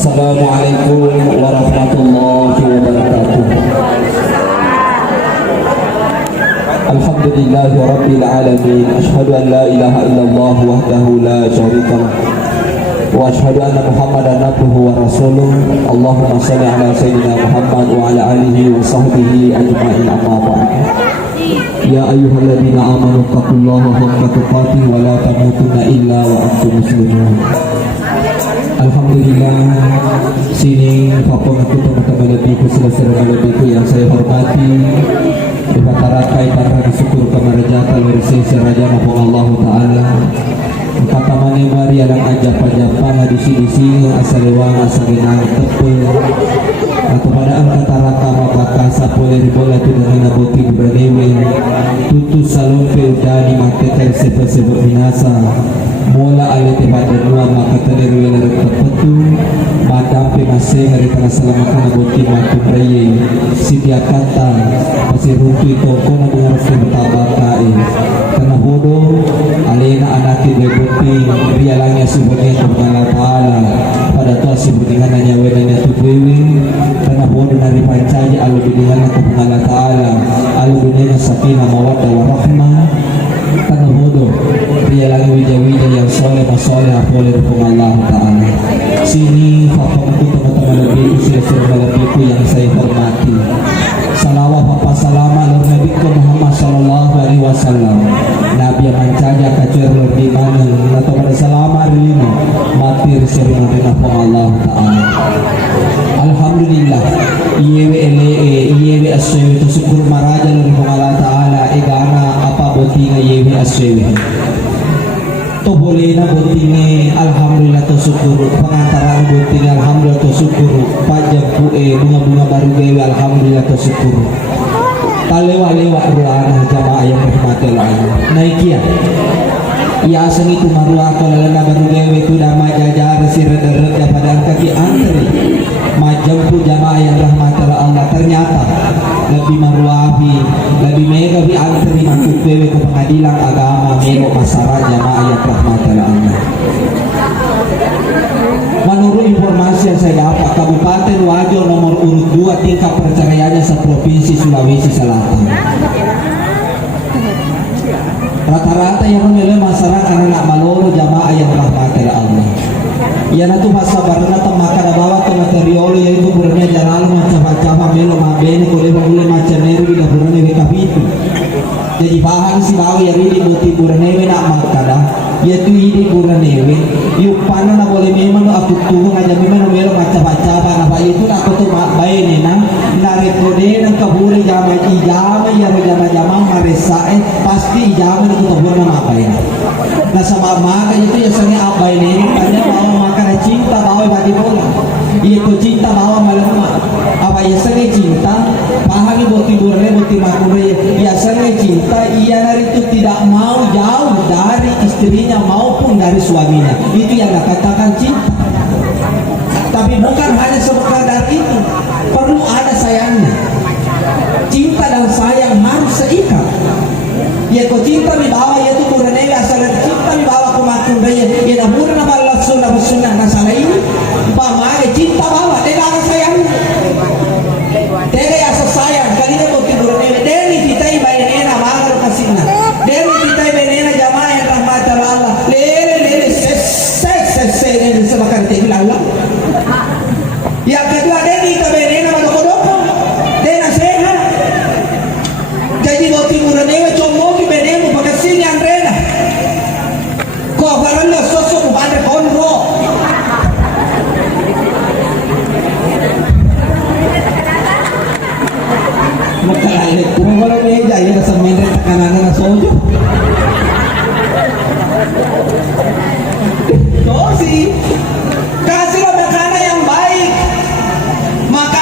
Assalamualaikum warahmatullahi wabarakatuh. Alhamdulillahi rabbil alamin. Asyhadu an la ilaha illallah wahdahu la syarika lah. Wa asyhadu anna Muhammadan abduhu wa rasuluh. Allahumma shalli ala sayyidina Muhammad wa ala alihi wa sahbihi ajma'in, amma ba'd. Ya ayyuhalladzina amanu taqullaha haqqa tuqatih wa la tamutunna illa wa antum muslimun. Alhamdulillah, sini Bapak Ibu teman-teman lebihku, saudara lebihku yang saya hormati, dibakarakai tanpa disyukur kemerajaan dari Raja Maha Allah Ta'ala. Kata mana mari alang ajap-ajapan hadisi-disi asaliwang asalinang tepel atau pada angkata raka maka sapole ribola tu dengan nabuti berewe tutus salon feudani mate tersebut binasa mola alete pada dua maka terlewe dari tepetu madam masih dari tanah selamakan nabuti matu reye sidia kata pasti runtu itu kona dengar bertabakai karena bodoh alena anaki bebuti rialangnya sebutnya kepada Ta'ala pada tuh sebutnya nanya wenanya tu dewi karena bodoh dari pancanya alu bidingan kepada Ta'ala alu bidingan sakinah mawaddah warahmah karena bodoh rialang wija-wija yang soleh masoleh boleh dukung Allah Ta'ala. Sini fahamku teman-teman lebih usia-usia lebihku yang saya hormati, salawat papa salama lor Nabi Muhammad sallallahu alaihi wasallam, Nabi yang mancaja kacer lor di mana atau pada salama rilino matir sering dengan Allah Ta'ala. Alhamdulillah iyewe asyewe syukur maraja lor Allah Ta'ala egana apa botinga iyewe asyewe to boleh na botinge alhamdulillah to syukur pengantaran botinge alhamdulillah to syukur pajak bunga-bunga baru gawe alhamdulillah to syukur talewa-lewa ruana jamaah yang berhormat Allah naikia ya aseng itu marua kolana baru gawe tu damai jajar sirederek daripada kaki antri majempu jamaah yang rahmat Allah ternyata lebih maruahi lebih mega bi antri masuk gawe ke pengadilan agama mego masyarakat jamaah yang rahmat Allah. Menurut informasi yang saya dapat, Kabupaten Wajo nomor urut 2 tingkat perceraiannya seprovinsi Sulawesi Selatan. Rata-rata yang memilih masyarakat anak maloro jamaah yang rahmat Allah. Yana tu masa barna temaka bawa ke material yaitu buranya jalan macam-macam melo mabene boleh boleh macam neru bila buranya bekapitu. Jadi bahan si bawa yang ini buti buranya nak makada yaitu ini buranya yuk pana na boleh memang aku tunggu aja memang melo macam-macam apa itu aku tu baik na narekode nang kaburi jama ijama ya jama maresa pasti ijama itu burna apa ya. Nah sama maka itu ya sange apa ini pada bawa makan cinta bawa badi bola itu cinta bawa malam apa ya sange cinta pahami boti burne boti makure ya sange cinta ia dari itu tidak mau jauh dari istrinya maupun dari suaminya itu yang dikatakan cinta. Tapi bukan hanya sekadar itu, perlu ada sayangnya. Cinta dan sayang harus seikat. Ya kau cinta di bawah yaitu burane asal cinta di bawah kumatun raya ya burana balas sunnah sunnah masalah ini pamare cinta bawah tidak ada sayang tidak asa sayang kalinya kau burane dari kita ibaratnya magar kasihna dari kita ibaratnya jamaah yang rahmat Allah lele ses sebakan bilang Allah yang kedua dari kita ibaratnya magar dena sehat jadi boti burane como benemu pakai sini Andrena kok barang lo sosok pada konro makanya kurang kalau meja ya kesemen tekanan na sojo tosi kasih makanan yang baik maka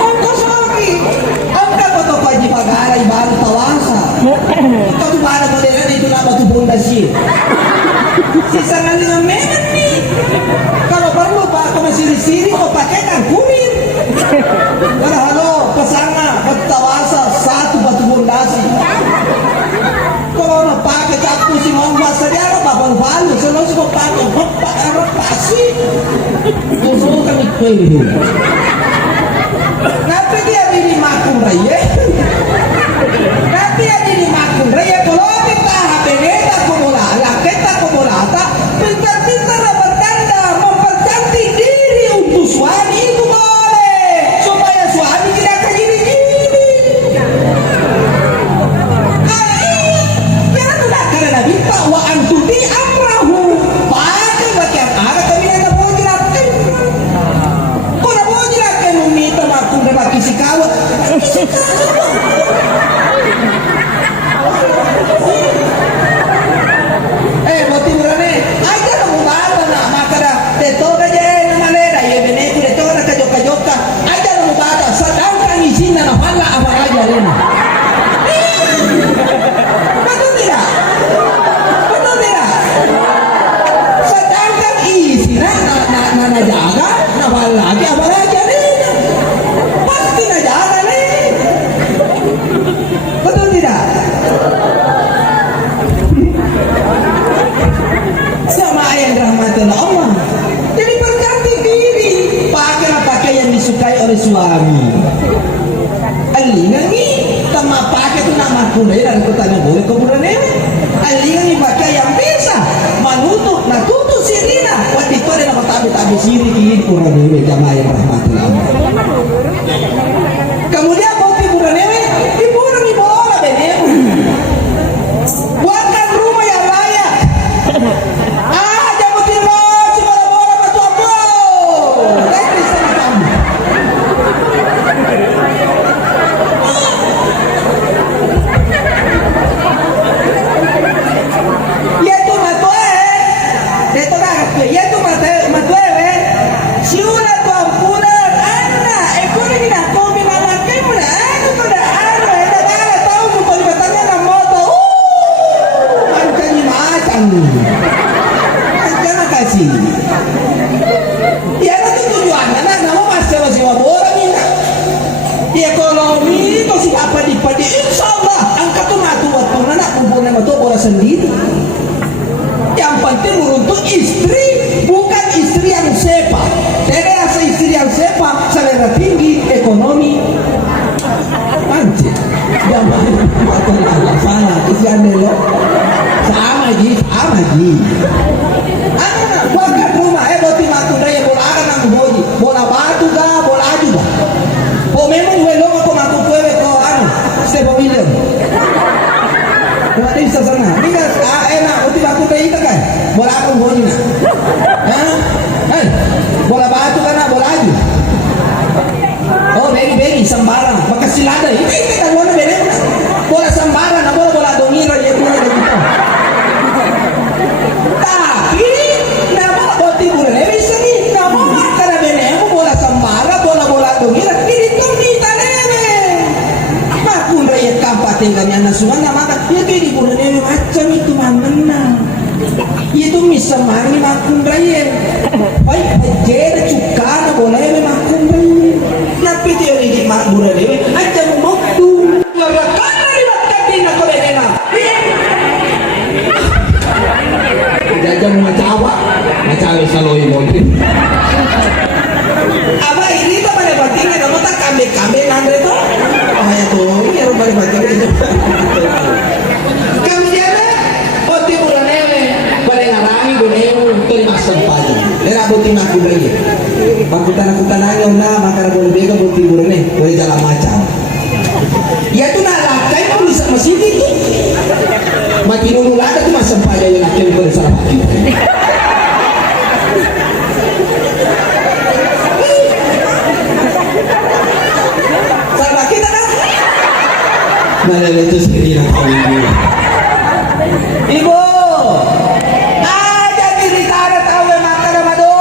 Ongko sakit. Ongko to paji pagaray baru tawasa. Ito tu para modela dito na batu pondasi. Sisa nga ng memen nih. Kalau perlu pak ako masiri-siri o pakai kan kumin. Para halo pasanga pagtawasa satu batu pondasi. Kalau na pakai capu si mongba sadyara babal-balo. Sino si pakai pakai pasi. Gusto kami kwento. Nanti dia dinimakun raya. Nanti dia dinimakun raya. Kalau kita beneta kumulala, kita kumulata, pintar-pintar na bertanda, mempercantik diri untuk suami itu boleh. Supaya suami tidak kegini-gini. Jangan tidak karena minta wa antudi amrahu. Pakai bagian arah kami yang mau jelaskan. Kau nak mau jelaskan meminta makun dan bagi si kawat. Boti burane, aja na mubata na makada detoga je na manera ye bene ku detoga ka joka aja na mubata sedangkan izinna na wala apa aja rena. Betul tidak? Betul tidak? Sedangkan izinna na jaga na wala lagi apa aja rena. Pasti na jaga nih. Betul tidak? Sama ayah rahmatullah Allah. Jadi berganti diri. Pakailah pakaian yang disukai oleh suami. Alingan ni tama pakai tu nama kulai dan kutanya boleh kemudian ni. Alingan ni pakai yang bisa manutup, natutup sirina. Waktu itu ada nama tabi siri kini kurang dulu jamaah yang rahmatullah Allah. Kemudian mau tiburan ni, tiburan ni bola bener. Buatkan rumah yang layak. Jangan kasih. Ya itu tujuannya nah, nama masih orang ini. Di ekonomi itu siapa di insya Allah angkat tuh natu waktu anak kumpulnya itu bola sendiri. Yang penting untuk istri bukan istri yang sepa. Tidak rasa istri yang sepa selera tinggi ekonomi. Anjir. Jangan makan salah kesian deh lo. Sama ji. Buatkan rumah boti makun raya bola akan nang boji. Bola batu ga, bola aju ga. Oh memang gue lo aku makun kue ko Steve William. Buat di sana. Ini kan enak boti makun raya itu kan. Bola aku boji na. Bola batu kan bola aju. Oh beri sembarang. Bekas silada. Ini kan bola beri. Bola sembarang, bola dongiro ya punya gitu. Tapi nama boti bulan bisa nih, nama makara bene bola sembara, bola dongiro ini tuh kita neme. Makun rakyat kampung tinggalnya nasuhan nama ya di bulan neme macam itu mana? Itu misalnya makun rakyat. Baik jadi cukana bola neme makun rakyat. Tapi dia di makun rakyat aja mau tuh. Jajan macawa saloi mungkin. Apa ini tuh pada batinnya kamu tak kambing andre tuh. Oh ya tuh, ini rumah batinnya itu. Kemudian poti bulan ele pada ngarangi bunewu tuh masuk pagi. Era poti maku bayi. Bakutan ayo na makara boleh bega poti bulan boleh jalan macam. Ya tuh nalakai pun bisa masih itu. Makin dulu ada tuh masa pada yang akhirnya bersalah hati. Salah kita kan? Mana itu sendiri nak tahu ibu. Aja diri tarik tahu makan sama doa.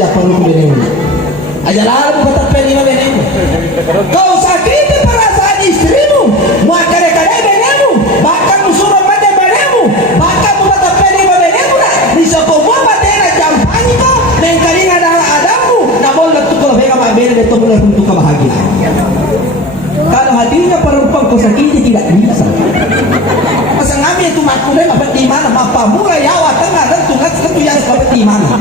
aja perlu benemu. Aja lalu kata pelima benemu. Kau sakiti perasaan istrimu, maka kare benemu, bahkan musuh mati benemu, bahkan kata pelima benemu lah. Di semua materi jampani kau, mengkali adamu, namun letu kalau mereka mabel itu boleh untuk kebahagiaan. Kalau hadirnya perempuan kau sakiti tidak bisa. Masa ngami itu makulah dapat di mana? Mapa murah yawa tengah dan tungat tentu yang dapat di mana?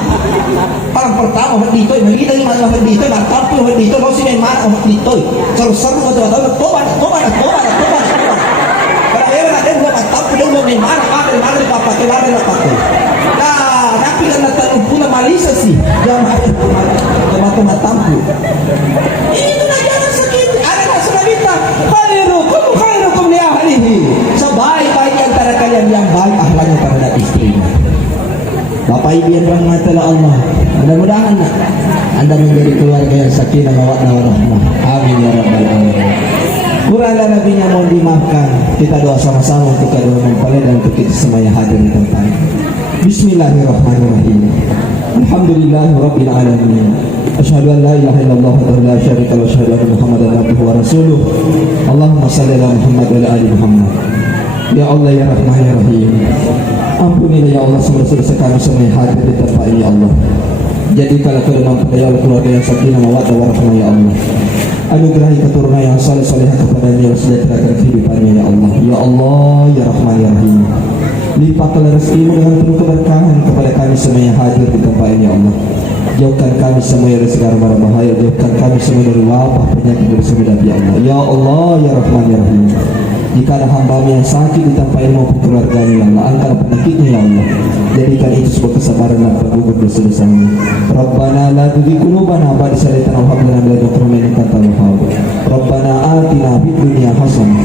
Paling pertama dapat di itu, bagi dari mana dapat di itu, mantap tu dapat di itu, kau sih main mana dapat di itu. Kalau seru kau tahu, tobat. Kalau memang ada dua mantap, dia mau main mana? Mana pakai. Nah, tapi kan datang pula Malaysia sih, jangan mantap. Ini tu nak jangan sakit. Ada nak sunabita. Khairukum li ahlihi. Sebaik-baik antara kalian yang baik akhlaknya terhadap istrinya. Bapak Ibu yang dirahmati Allah, mudah-mudahan Anda menjadi keluarga yang sakinah mawaddah warahmah. Amin ya rabbal alamin. Kurang dan nabinya mohon dimaafkan. Kita doa sama-sama untuk kedua mempelai dan untuk kita semua yang hadir di tempat. Bismillahirrahmanirrahim. Alhamdulillahirabbil alamin. Asyhadu an la ilaha illallah wa la syarika lahu wa asyhadu anna Muhammadan abduhu wa rasuluh. Allahumma shalli ala Muhammad wa ala ali Muhammad. Ya Allah ya Rahman ya Rahim. Ampunilah ya Allah semua dosa kami semua yang hadir di tempat ini ya Allah. Jadikanlah kedua mempelai Allah keluarga yang sakinah mawaddah warahmah ya Allah. Anugerahi keturunan yang saleh-salehah kepadanya dan sejahterakan kehidupannya ya Allah. Ya Allah ya Rahman ya Rahim. Limpahkanlah rezekimu dengan penuh keberkahan kepada kami semua yang hadir di tempat ini ya Allah. Jauhkan kami semua dari segala mara bahaya, jauhkan kami semua dari wabah penyakit dari semua ya Allah. Ya Allah ya Rahman ya Rahim. Jika ada hamba yang sakit di tempat ini maupun keluarganya ya Allah, angkat penyakitnya ya Allah. Jadikan itu sebuah kesabaran dan penggugur dosa-dosanya. Rabbana la tuzigh qulubana ba'da idh hadaytana wa hab lana min ladunka rahmatan innaka antal wahhab. Rabbana atina fid dunya hasanah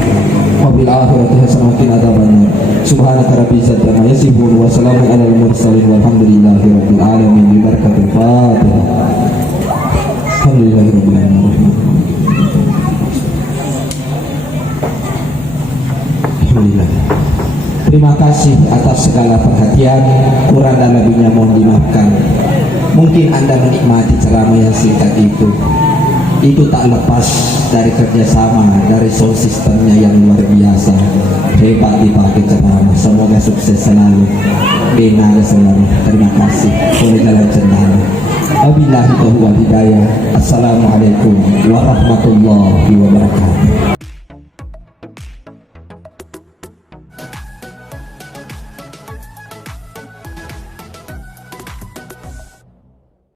wa fil akhirati hasanah wa qina adzabannar. Subhanaka rabbil izzati amma yasifun wa salamun alal mursalin walhamdulillahi rabbil alamin. Bi barakatil Fatihah. Alhamdulillahi rabbil alamin. Alhamdulillah. Terima kasih atas segala perhatian. Kurang dan lebihnya mohon dimaafkan. Mungkin Anda menikmati ceramah yang singkat itu tak lepas dari kerjasama dari sound systemnya yang luar biasa, hebat dipakai ceramah. Semoga sukses selalu, bina selalu. Terima kasih. Boleh jalan cendawan. Wabillahi taufiq wal hidayah. Assalamualaikum warahmatullahi wabarakatuh.